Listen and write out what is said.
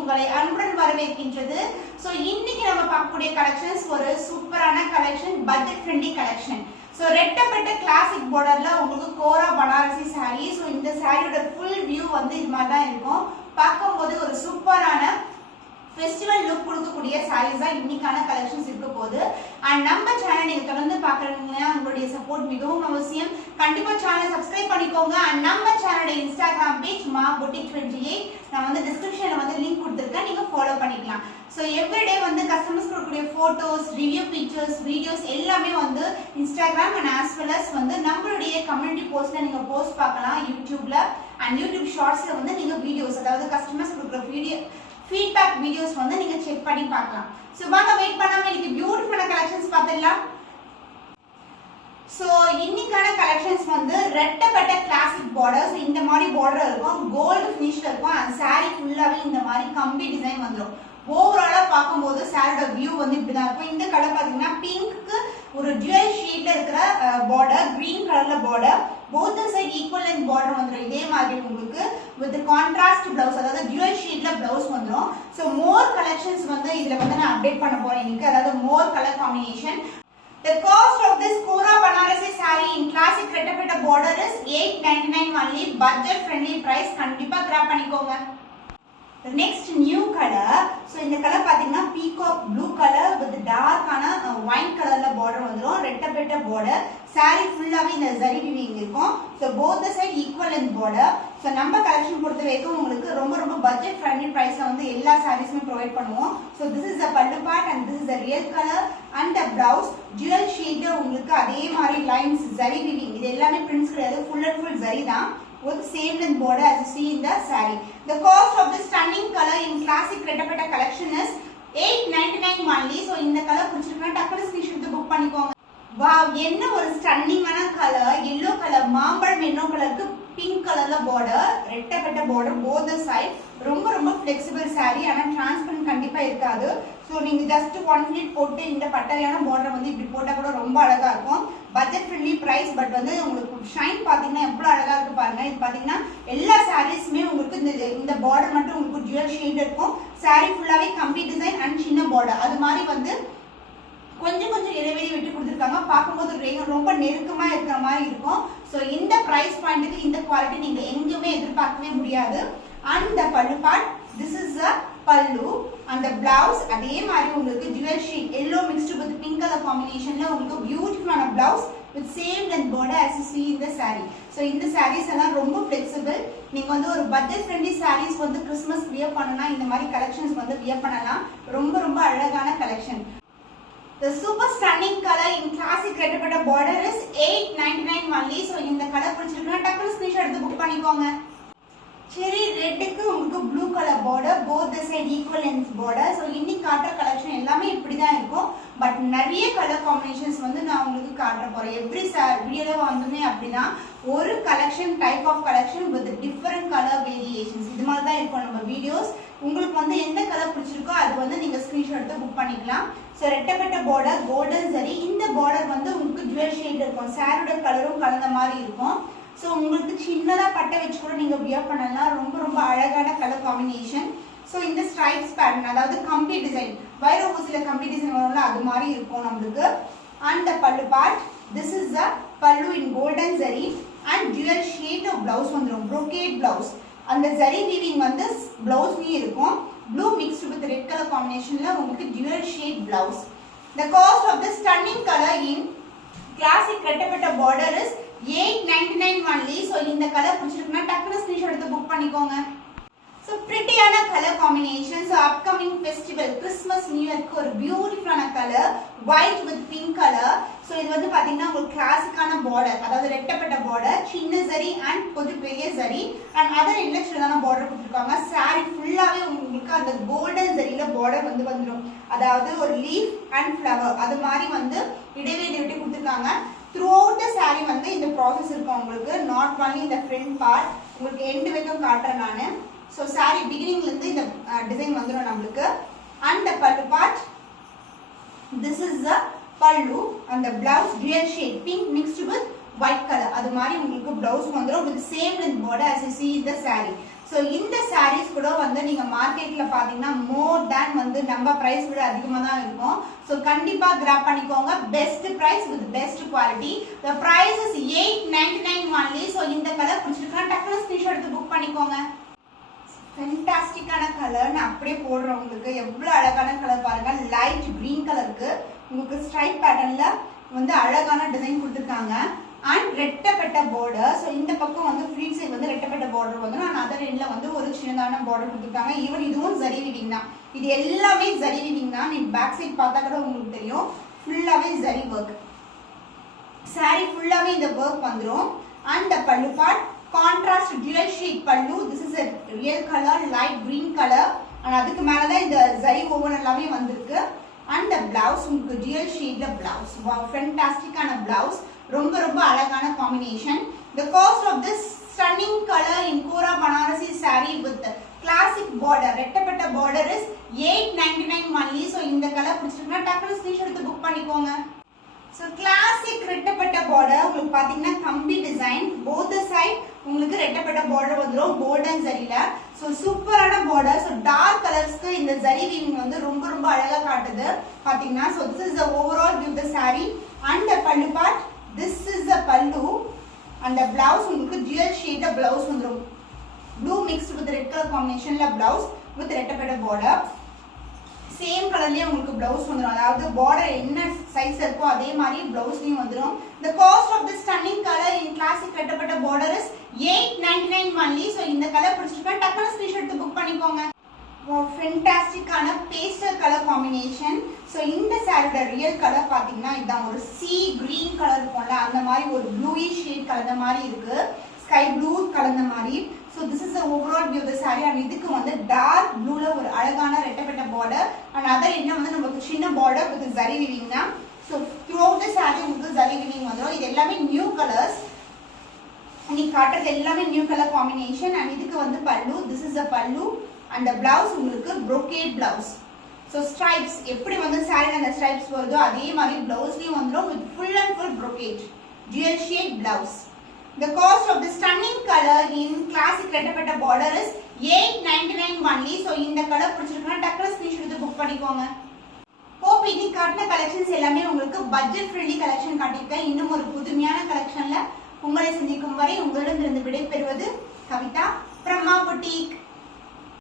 உங்களை அன்புடன் வரவேற்கின்றது. சோ இன்னைக்கு நம்ம பார்க்கக்கூடிய கலெக்ஷன்ஸ் ஒரு சூப்பரான collection, budget friendly collection. So ரெட்டப்பட்ட கிளாசிக் பார்டர்ல உங்களுக்கு கோரா பனாரசி சாரி. சோ இந்த சாரியோட ஃபுல் வியூ வந்து இது மாதிரி தான் இருக்கும். பார்க்கும்போது ஒரு சூப்பரான ஃபெஸ்டிவல் லுக் கொடுக்கக்கூடிய சாரீஸ் தான் இன்னைக்கான கலெக்ஷன்ஸ் இருக்க போகுது. அண்ட் நம்ம சேனல் நீங்க தொடர்ந்து பாக்குறீங்கன்னா உங்களுடைய சப்போர்ட் மிகவும் அவசியம். கண்டிப்பா சேனல் சப்ஸ்கிரைப் பண்ணிக்கோங்க. அண்ட் நம்ம சேனலோட இன்ஸ்டாகிராம் பேஜ் மா புட்டிக் 28 நான் வந்து டிஸ்கிரிப்ஷன்ல வந்து லிங்க் கொடுத்துருக்கேன், நீங்க ஃபாலோ பண்ணிக்கலாம். ஸோ எவ்ரிடே வந்து கஸ்டமர்ஸ் கொடுக்கக்கூடிய போட்டோஸ், ரிவ்யூ பிக்சர்ஸ், வீடியோஸ் எல்லாமே வந்து Instagram and as well as வந்து நம்மளுடைய கம்யூனிட்டி போஸ்ட்ல நீங்க போஸ்ட் பார்க்கலாம் யூடியூப்ல. அண்ட் யூடியூப் ஷார்ட்ஸ்ல வந்து நீங்க வீடியோஸ், அதாவது கஸ்டமர்ஸ் கொடுக்குற வீடியோ ஃபீட்பேக் வீடியோஸ் வந்து நீங்க செக் பண்ணி பார்க்கலாம். சோ வாங்க வெயிட் பண்ணாம இன்னைக்கு பியூட்டிஃபுல்லான கலெக்ஷன்ஸ் பார்த்துடலாம். சோ இன்னைக்கான கலெக்ஷன்ஸ் வந்து ரெட்டப்பட்ட கிளாசிக் பார்டர்ஸ், இந்த மாதிரி பார்டர் இருக்கும், கோல்டு ஃபினிஷ்ல இருக்கும். அந்த saree ஃபுல்லாவே இந்த மாதிரி கம்பி டிசைன் வந்துரும். ஓவராலா பார்க்கும்போது சாரியோட வியூ வந்து இப்படிதான் இருக்கும். இந்த கலர் பாத்தீங்கன்னா பிங்க்கு ஒரு டுவல் ஷேட்ல இருக்கிற பார்டர், கிரீன் கலர்ல border, both the side equal length border வந்துரும். இதே மாதிரி உங்களுக்கு with contrast blouse, அதாவது dual shade blouse வந்துரும். so more collections வந்து இதுல வந்து நான் அப்டேட் பண்ண போறேன் இன்னைக்கு, அதாவது more color combination. The cost of this Kora Banarasi saree in classic rettapetta border is 899 only, budget friendly price. கண்டிப்பா கிராப் பண்ணிக்கோங்க. The next new color, so இந்த கலர் பாத்தீங்கன்னா peacock blue color with dark ஆன wine colorல border வந்துரும். ரெட்டப்பட்ட border, saree ஃபுல்லாவே இந்த zari weaving இருக்கும். so both the side equal length border. so நம்ம கலெக்ஷன் பொறுத்த வரைக்கும் உங்களுக்கு ரொம்ப budget friendly priceல வந்து எல்லா sareesமே ப்ரொவைட் பண்ணுவோம். so this is the pallu part and this is the real color and the blouse dual shade. உங்களுக்கு அதே மாதிரி lines, zari weaving, இது எல்லாமே prints கிடையாது, full and full zari தான் with same length border as you see in the saree. The cost of this stunning color in classic rettapetta collection is 899 only. so இந்த colour பிடிச்சிருக்கா டக்குனு screenshot எடுத்து book பண்ணிக்கோங்க. Wow, என்ன ஒரு ஸ்டன்னிங்கான colour, yellow colour, மாம்பழம் yellow கலருக்கு pink கலர்ல border, ரெட்டப்பட்ட border both the side. ரொம்ப flexible saree, ஆனா டிரான்ஸ்பரன்ட் கண்டிப்பா இருக்காது. சோ நீங்க ஜஸ்ட் 1 ஃபீட் போட்டு இந்த பட்டறையான border வந்து இப்படி போட்டா கூட ரொம்ப அழகா இருக்கும். பட்ஜெட் ஃப்ரெண்ட்லி பிரைஸ், பட் வந்து உங்களுக்கு ஷைன் பாத்தீங்கன்னா எவ்வளவு அழகா இருக்கு பாருங்க. இது பாத்தீங்கன்னா எல்லா சாரீஸ்மே உங்களுக்கு இந்த பார்டர் மட்டும் உங்களுக்கு டுவல் ஷேட் இருக்கும். saree ஃபுல்லாவே கம்பி டிசைன் அண்ட் சின்ன பார்டர், அது மாதிரி வந்து கொஞ்சம் இடைவெளி விட்டு கொடுத்துருக்காங்க. பார்க்கும்போது ரொம்ப நெருக்கமா இருக்கிற மாதிரி இருக்கும். ஸோ இந்த பிரைஸ் பாயிண்ட்டுக்கு இந்த குவாலிட்டி நீங்க எங்கேயுமே எதிர்பார்க்கவே முடியாது. அண்ட் த பல்லு பார்ட், திஸ் இஸ் அ பல்லு. அந்த பிளவுஸ் அதே மாதிரி உங்களுக்கு dual shade yellow mixed with pink colour காம்பினேஷன்ல உங்களுக்கு பியூட்டிஃபுல்லான blouse with same length border as you see in the saree. So இந்த சாரீஸ் எல்லாம் ரொம்ப ஃபிளெக்சிபிள். நீங்க வந்து ஒரு பட்ஜெட் ஃப்ரெண்ட்லி சாரீஸ் வந்து கிறிஸ்மஸ் வியர் பண்ணனா இந்த மாதிரி கலெக்ஷன்ஸ் வந்து வியர் பண்ணலாம். ரொம்ப அழகான collection. The super stunning color in classic rettapetta border is 899 only. so இந்த கலர் பிடிச்சிருக்குன்னா டக்குனு ஸ்கிரீன்ஷாட் எடுத்து புக் பண்ணிக்கோங்க. செரி ரெட்டுக்கு உங்களுக்கு blue colour border, both the side equal length border. so இன்னைக்கு காட்டுற கலெக்ஷன் எல்லாமே இப்படி தான் இருக்கும். பட் நிறைய கலர் காம்பினேஷன்ஸ் வந்து நான் உங்களுக்கு காட்ட போறேன். எவ்ரி வீடியோல வந்துமே அப்படிதான் ஒரு collection, type of collection with different colour variations, இது மாதிரி தான் இருக்கும் நம்ம வீடியோஸ். உங்களுக்கு வந்து எந்த கலர் பிடிச்சிருக்கோ அது வந்து நீங்க ஸ்கிரீன்ஷாட் எடுத்து புக் பண்ணிக்கலாம். ஸோ ரெட்டப்பட்ட பார்டர், கோல்டன் சரி. இந்த பார்டர் வந்து உங்களுக்கு டுவல் ஷேட் இருக்கும், சாரியோட கலரும் கலந்த மாதிரி இருக்கும். ஸோ உங்களுக்கு சின்னதா பட்டை வச்சு கூட நீங்க வியர் பண்ணலாம். ரொம்ப அழகான கலர் காம்பினேஷன். ஸோ இந்த ஸ்ட்ரைப்ஸ் பேட்டர்ன், அதாவது கம்பி டிசைன், வைர ஊசில கம்பி டிசைன் வரும்ல அது மாதிரி இருக்கும் நம்மளுக்கு. அண்ட் த பல்லு part, this is the pallu in golden சரி and dual shade of blouse வந்துடும், brocade பிளவுஸ். அந்த ஜரி வீவிங் வந்து பிளவுஸ்லயும் இருக்கும். Blue mixed with red colour காம்பினேஷன்ல உங்களுக்கு dual shade blouse. The cost of this stunning color in classic rettapetta border is 899 only. so இந்த colour பிடிச்சிருக்குன்னா டக்குனு ஸ்கிரீன்ஷாட் எடுத்து புக் பண்ணிக்கோங்க. So prettyயான colour combination. so upcoming festival, Christmas, New Yearக்கு ஒரு பியூட்டிஃபுல்லான colour, white with pink color. so இது வந்து பாத்தீங்கன்னா உங்களுக்கு கிளாசிக்கான border, அதாவது ரெட்டப்பட்ட border, சின்ன சரி அண்ட் கொஞ்சம் பெரிய சரி அண்ட் அதர் இன்லெக்ஷனான border கொடுத்திருக்காங்க. saree ஃபுல்லாவே உங்களுக்கு அந்த கோல்டன் சரியில border வந்து வந்துரும், அதாவது ஒரு லீஃப் அண்ட் ஃப்ளவர் அது மாதிரி வந்து இடைவெளி விட்டு கொடுத்திருக்காங்க. throughout the saree வந்து இந்த ப்ராசஸ் இருக்கும் உங்களுக்கு. not only the front part, உங்களுக்கு எண்ட் வரைக்கும் காட்டுறேன் நானு. ஸோ saree beginningல இருந்து இந்த டிசைன் வந்துடும் நம்மளுக்கு. And the pallu part, this is the pallu and the blouse dual shade pink mixed with white color. அது மாதிரி உங்களுக்கு blouse வந்துடும் with same length border as you see in the saree. So இந்த sarees கூட வந்து நீங்க மார்க்கெட்ல பாத்தீங்கன்னா மோர் தேன் வந்து நம்ம பிரைஸ் விட அதிகமாக தான் இருக்கும். ஸோ கண்டிப்பா கிராப் பண்ணிக்கோங்க. Best price with best quality. the price is 899 only. So இந்த கலர் பிடிச்சிருக்கா டக்குனு ஸ்கிரீன்ஷாட் எடுத்து புக் பண்ணிக்கோங்க. ஃபென்டாஸ்டிக்கான கலர் நான் அப்படியே போடுறேன். உங்களுக்கு எவ்வளவு அழகான கலர் பாருங்க. லைட் கிரீன் கலருக்கு உங்களுக்கு ஸ்ட்ரைப் பேட்டர்ன்ல வந்து அழகான டிசைன் கொடுத்துருக்காங்க. And ரெட்டப்பட்ட border. ஸோ இந்த பக்கம் வந்து ஃப்ரீ சைடு வந்து ரெட்டப்பட்ட பார்டர் வந்து நான் அதர் எண்ட்ல வந்து ஒரு சின்னதான பார்டர் கொடுத்துருக்காங்க. ஈவன் இதுவும் ஜரி வீவிங் தான். இது எல்லாமே ஜரி வீவிங் தான். நீங்க பேக் சைடு பார்த்தா கூட உங்களுக்கு தெரியும் ஃபுல்லாவே ஜரி ஒர்க். saree ஃபுல்லாவே இந்த ஒர்க் வந்துரும். And the pallu part contrast dual shade pallu. this is a real color light green color. and அதுக்கு மேல தான் இந்த ஜரி ஓவன் எல்லாமே வந்திருக்கு. அண்ட் the blouse உங்களுக்கு dual shade blouse. wow, fantastic ஆன blouse. ரொம்ப ரொம்ப அழகான combination. the cost of this stunning color in Kora Banarasi saree with classic border ரெட்டப்பட்ட border is 899 only. so இந்த கலர் பிடிச்சிருக்குன்னா டக்குனு ஸ்கிரீன்ஷாட் எடுத்து புக் பண்ணிக்கோங்க. so classic ரெட்டப்பட்ட border உங்களுக்கு பாத்தீங்கன்னா கம்பி டிசைன் both the side உங்களுக்கு ரெட்டப்பட்ட border வந்துரும் கோல்டன் ஜரியில. so சூப்பரான border. so dark colorsக்கு இந்த ஜரி வீவிங் வந்து ரொம்ப ரொம்ப அழகா காட்டுது பாத்தீங்கன்னா. so this is the overall view of the saree and the pallu part. this is the pallu and the blouse உங்களுக்கு dual shade blouse வந்துரும். blue mixed with red color combinationல blouse with ரெட்டப்பட்ட border. சேம் கலர்லயே உங்களுக்கு blouse வந்துரும். அதாவது border என்ன size இருக்கோ அதே மாதிரி blouseலயும் வந்துரும். the cost of this stunning color in classic ரெட்டப்பட்ட border is 899 only. so இந்த கலர் பிடிச்சிருக்கா டக்குனு ஸ்கிரீன்ஷாட் எடுத்து புக் பண்ணிக்கோங்க. ஃபென்டாஸ்டிக்கான பேஸ்டல் கலர் காம்பினேஷன். ஸோ இந்த சாரியோட ரியல் கலர் பார்த்தீங்கன்னா இதுதான் ஒரு சி கிரீன் கலர் இருக்கும்ல அந்த மாதிரி ஒரு ப்ளூயிஷ் ஷேட் கலந்த மாதிரி இருக்கு. ஸ்கை ப்ளூ கலந்த மாதிரி. So this is overall view the sorry. And இதுக்கு வந்து டார்க் ப்ளூல ஒரு அழகான ரெட்டப்பட்ட பார்டர் அண்ட் அதர் என்ன வந்து நமக்கு சின்ன பார்டர் வித் ஜரி வீவிங் தான். So through out the sorry உங்களுக்கு ஜரி வீவிங் வந்துடும். இது எல்லாமே நியூ கலர்ஸ். இன்னைக்கு காட்டுறது எல்லாமே நியூ கலர் காம்பினேஷன். அண்ட் இதுக்கு வந்து பல்லு. திஸ் இஸ் அ பல்லு. and the blouse உங்களுக்கு brocade blouse. so stripes எப்படி வந்து saree அந்த stripes வருதோ அதே மாதிரி blouseலயும் வந்துரும் with full and full brocade dual shade blouse. the cost of the stunning color in classic ரெட்டப்பட்ட border is 899 only. so இந்த கலர் பிடிச்சிருக்குன்னா டக்குனு ஸ்கிரீன்ஷாட் எடுத்து புக் பண்ணிக்கோங்க. hope இன்னைக்கு காட்டின கலெக்ஷன்ஸ் எல்லாமே உங்களுக்கு பட்ஜெட் ஃப்ரெண்ட்லி கலெக்ஷன் காட்டியிருக்கேன். இன்னும் ஒரு புதுமையான கலெக்ஷன்ல உங்களை சந்திக்கும் வரை உங்களிடமிருந்து விடைபெறுவது கவிதா from Ma Boutique.